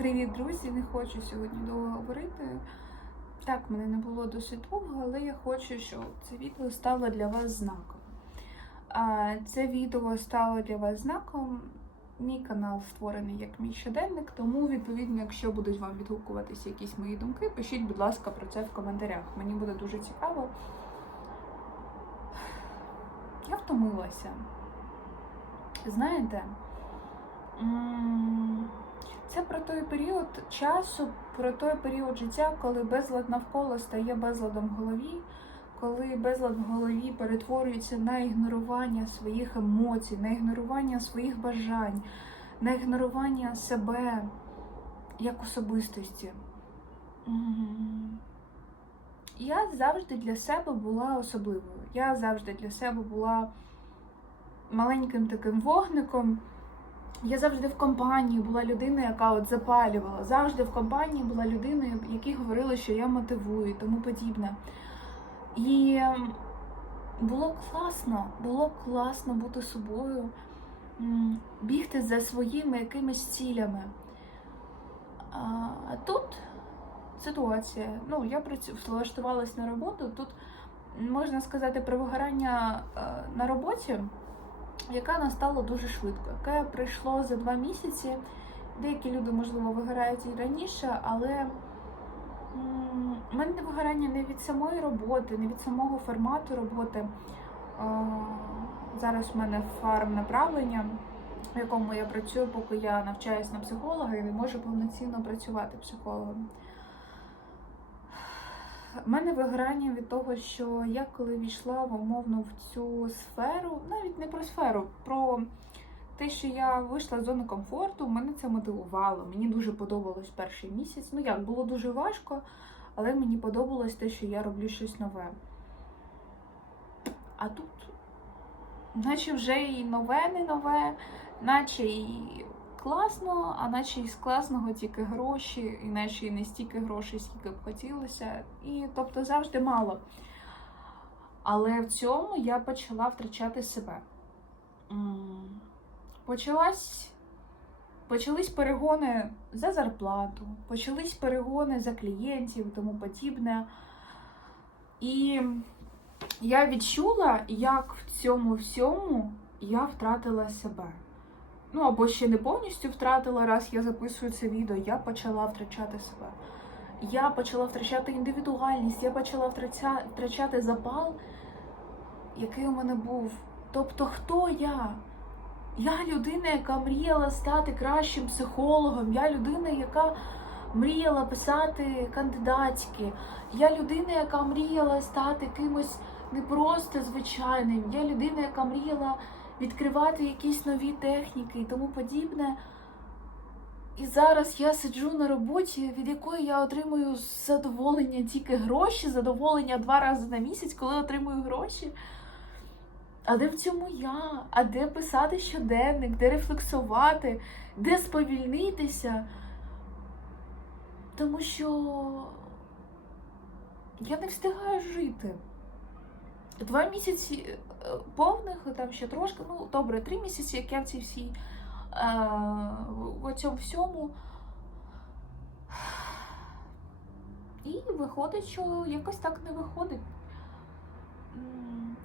Привіт, друзі! Не хочу сьогодні довго говорити. Так, мене не було досить довго, але я хочу, щоб це відео стало для вас знаком. Це відео стало для вас знаком. Мій канал створений як мій щоденник, тому, відповідно, якщо будуть вам відгукуватися якісь мої думки, пишіть, будь ласка, про це в коментарях. Мені буде дуже цікаво. Я втомилася. Знаєте, м, це про той період часу, про той період життя, коли безлад навколо стає безладом в голові, коли безлад в голові перетворюється на ігнорування своїх емоцій, на ігнорування своїх бажань, на ігнорування себе як особистості. Я завжди для себе була особливою. Я завжди для себе була маленьким таким вогником. Я завжди в компанії була людиною, яка от запалювала. Завжди в компанії була людиною, якій говорили, що я мотивую і тому подібне. І було класно, було класно бути собою, бігти за своїми якимись цілями. А тут ситуація. Ну, я влаштувалась на роботу. Тут можна сказати про вигорання е, на роботі яка настала дуже швидко, яке прийшло за два місяці. Деякі люди, можливо, вигорають і раніше, але в мене вигорання не від самої роботи, не від самого формату роботи. Зараз в мене фарм направлення, в якому я працюю, поки я навчаюсь на психолога і не можу повноцінно працювати психологом. У мене виграння від того, що я коли війшла в умовно в цю сферу, навіть не про сферу, про те, що я вийшла з зони комфорту, мене це мотивувало. Мені дуже подобалось перший місяць. Ну як, було дуже важко, але мені подобалось те, що я роблю щось нове. А тут, наче вже і нове, не нове, наче і класно, а наче із класного тільки гроші, і наче і не стільки грошей, скільки б хотілося. І тобто завжди мало. Але в цьому я почала втрачати себе. Почалась. Почались перегони за зарплату, почались перегони за клієнтів і тому подібне. І я відчула, як в цьому всьому я втратила себе. Ну, або ще не повністю втратила, раз я записую це відео, я почала втрачати себе. Я почала втрачати індивідуальність, я почала втрачати запал, який у мене був. Тобто, хто я? Я людина, яка мріяла стати кращим психологом, я людина, яка мріяла писати кандидатські, я людина, яка мріяла стати кимось не просто звичайним, я людина, яка мріяла відкривати якісь нові техніки і тому подібне. І зараз я сиджу на роботі, від якої я отримую задоволення тільки гроші, задоволення два рази на місяць, коли отримую гроші. А де в цьому я? А де писати щоденник, де рефлексувати, де сповільнитися? Тому що я не встигаю жити. Два місяці повних, там ще трошки, ну добре, три місяці, як я в цій всій е, в цьому всьому. І виходить, що якось так не виходить.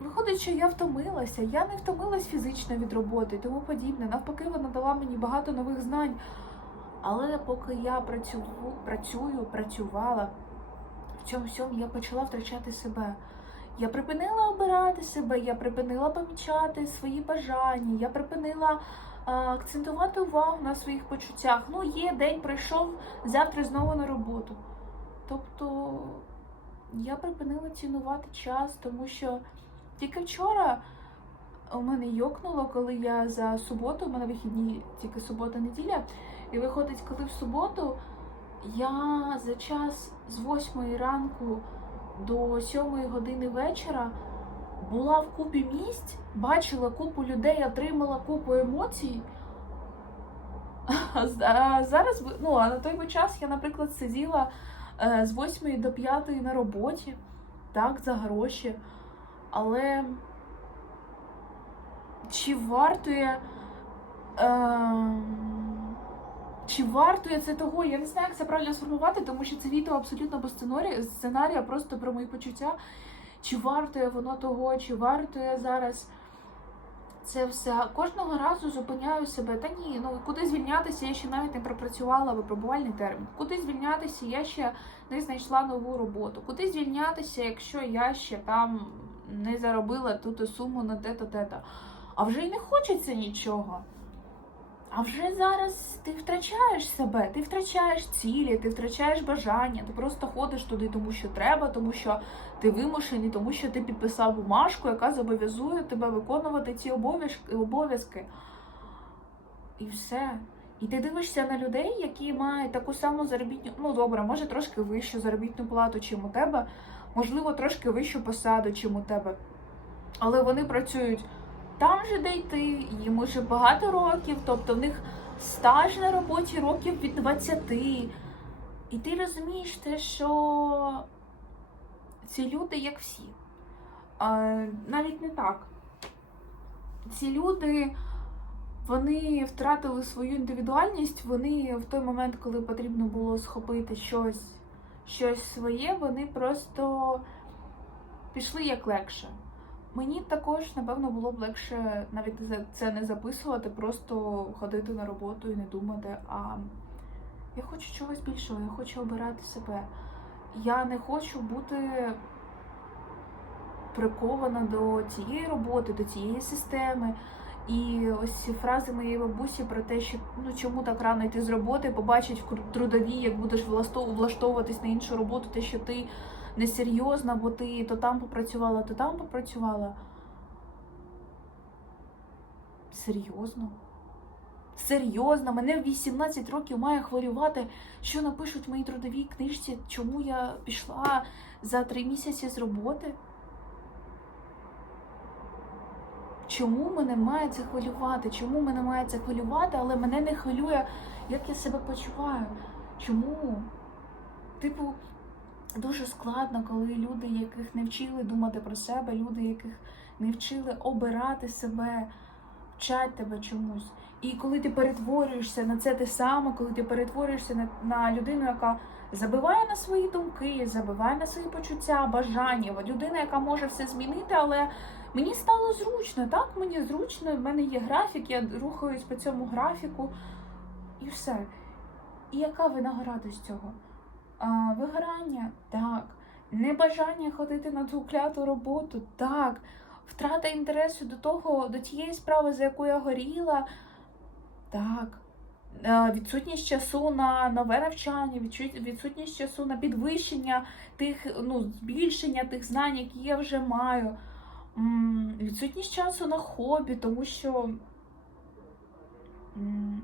Виходить, що я втомилася. Я не втомилась фізично від роботи тому подібне. Навпаки, вона дала мені багато нових знань. Але поки я працюю, працюю, працювала, в цьому всьому я почала втрачати себе. Я припинила обирати себе, я припинила помічати свої бажання, я припинила а, акцентувати увагу на своїх почуттях. Ну, є день пройшов, завтра знову на роботу. Тобто я припинила цінувати час, тому що тільки вчора у мене йокнуло, коли я за суботу, у мене вихідні тільки субота-неділя, і виходить, коли в суботу я за час з восьмої ранку до сьомої години вечора була в купі місць, бачила купу людей, отримала купу емоцій. А зараз, ну, а на той час я, наприклад, сиділа е, з 8 до 5 на роботі, так, за гроші. Але чи вартує. Е, Чи вартує це того? Я не знаю, як це правильно сформувати, тому що це відео абсолютно без сценарія, сценарія, просто про мої почуття. Чи вартує воно того, чи вартує зараз це все. Кожного разу зупиняю себе. Та ні, ну куди звільнятися, я ще навіть не пропрацювала випробувальний термін. Куди звільнятися, я ще не знайшла нову роботу. Куди звільнятися, якщо я ще там не заробила ту суму на те-то, те-то. А вже й не хочеться нічого. А вже зараз ти втрачаєш себе, ти втрачаєш цілі, ти втрачаєш бажання, ти просто ходиш туди, тому що треба, тому що ти вимушений, тому що ти підписав бумажку, яка зобов'язує тебе виконувати ці обов'язки-. І все. І ти дивишся на людей, які мають таку саму заробітну, ну добре, може трошки вищу заробітну плату, чим у тебе, можливо, трошки вищу посаду, чим у тебе. Але вони працюють там же, де й ти, їм уже багато років, тобто в них стаж на роботі років від 20. І ти розумієш те, що ці люди як всі. А, навіть не так. Ці люди вони втратили свою індивідуальність, вони в той момент, коли потрібно було схопити щось, щось своє, вони просто пішли як легше. Мені також, напевно, було б легше навіть це не записувати, просто ходити на роботу і не думати. А я хочу чогось більшого, я хочу обирати себе. Я не хочу бути прикована до цієї роботи, до цієї системи. І ось ці фрази моєї бабусі про те, що ну чому так рано йти з роботи, побачить в трудовій, як будеш влаштовуватись на іншу роботу, те, що ти несерйозна, бо ти то там попрацювала, то там попрацювала. Серйозно? Серйозно, мене в 18 років має хвилювати, що напишуть в моїй трудовій книжці, чому я пішла за три місяці з роботи. Чому мене має це хвилювати? Чому мене має це хвилювати, але мене не хвилює, як я себе почуваю? Чому? Типу, дуже складно, коли люди, яких не вчили думати про себе, люди, яких не вчили обирати себе, вчать тебе чомусь. І коли ти перетворюєшся на це те саме, коли ти перетворюєшся на, на людину, яка забиває на свої думки, забиває на свої почуття, бажання, людина, яка може все змінити, але мені стало зручно, так? Мені зручно, в мене є графік, я рухаюсь по цьому графіку, і все. І яка винагорода з цього? А, вигорання, так. Небажання ходити на ту кляту роботу, так. Втрата інтересу до того, до тієї справи, за яку я горіла, так. Відсутність часу на нове навчання, відсутність часу на підвищення тих, ну, збільшення тих знань, які я вже маю. Відсутність часу на хобі, тому що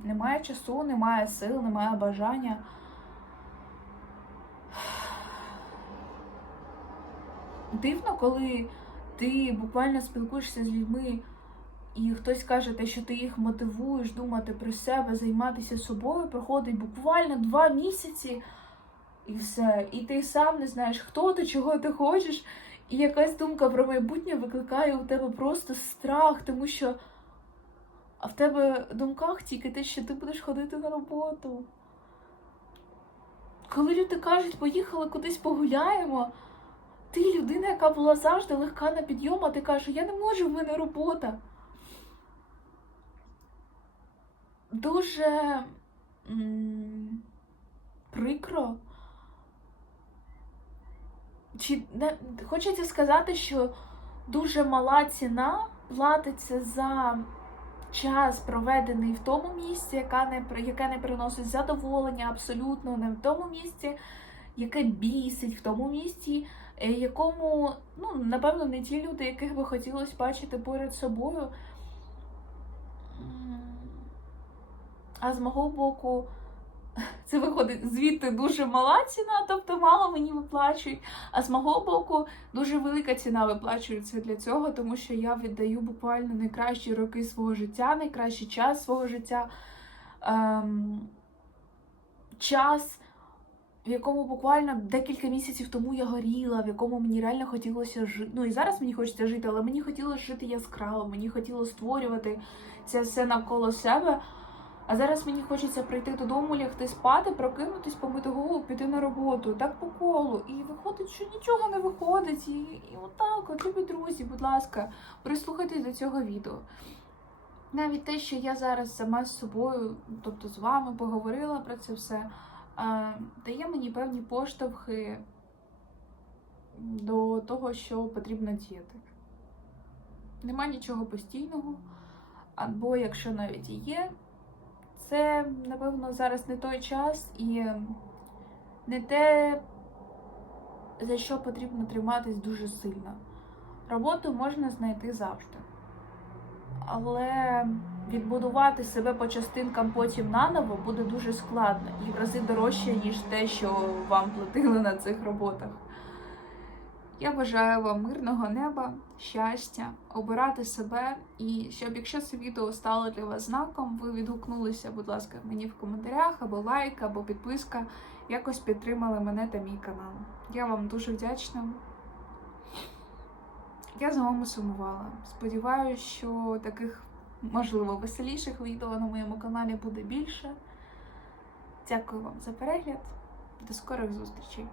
немає часу, немає сил, немає бажання. Дивно, коли ти буквально спілкуєшся з людьми, і хтось каже, те, що ти їх мотивуєш думати про себе, займатися собою, проходить буквально два місяці, і все. І ти сам не знаєш, хто ти, чого ти хочеш, і якась думка про майбутнє викликає у тебе просто страх, тому що а в тебе думках тільки те, що ти будеш ходити на роботу. Коли люди кажуть, поїхали кудись погуляємо, ти людина, яка була завжди легка на підйом, а ти кажеш, я не можу, в мене робота. Дуже м, прикро. Чи не хочеться сказати, що дуже мала ціна платиться за час, проведений в тому місці, яка не, яке не приносить задоволення абсолютно, не в тому місці, яке бісить, в тому місці, якому, ну, напевно, не ті люди, яких би хотілося бачити поряд собою. А з мого боку, це виходить звідти дуже мала ціна, тобто мало мені виплачують. А з мого боку, дуже велика ціна виплачується для цього, тому що я віддаю буквально найкращі роки свого життя, найкращий час свого життя. Ем, час, в якому буквально декілька місяців тому я горіла, в якому мені реально хотілося жити. Ну і зараз мені хочеться жити, але мені хотілося жити яскраво, мені хотілося створювати це все навколо себе. А зараз мені хочеться прийти додому, лягти спати, прокинутись, помити голову, піти на роботу, так по колу. І виходить, що нічого не виходить. І, і отак, от, любі друзі, будь ласка, прислухайтесь до цього відео. Навіть те, що я зараз сама з собою, тобто з вами поговорила про це все, дає мені певні поштовхи до того, що потрібно діяти. Нема нічого постійного, або якщо навіть і є, це, напевно, зараз не той час і не те, за що потрібно триматись дуже сильно. Роботу можна знайти завжди. Але відбудувати себе по частинкам потім наново буде дуже складно і в рази дорожче, ніж те, що вам платили на цих роботах. Я бажаю вам мирного неба, щастя, обирати себе, і щоб якщо це відео стало для вас знаком, ви відгукнулися, будь ласка, мені в коментарях, або лайк, або підписка, якось підтримали мене та мій канал. Я вам дуже вдячна. Я за вами сумувала. Сподіваюся, що таких, можливо, веселіших відео на моєму каналі буде більше. Дякую вам за перегляд. До скорих зустрічей!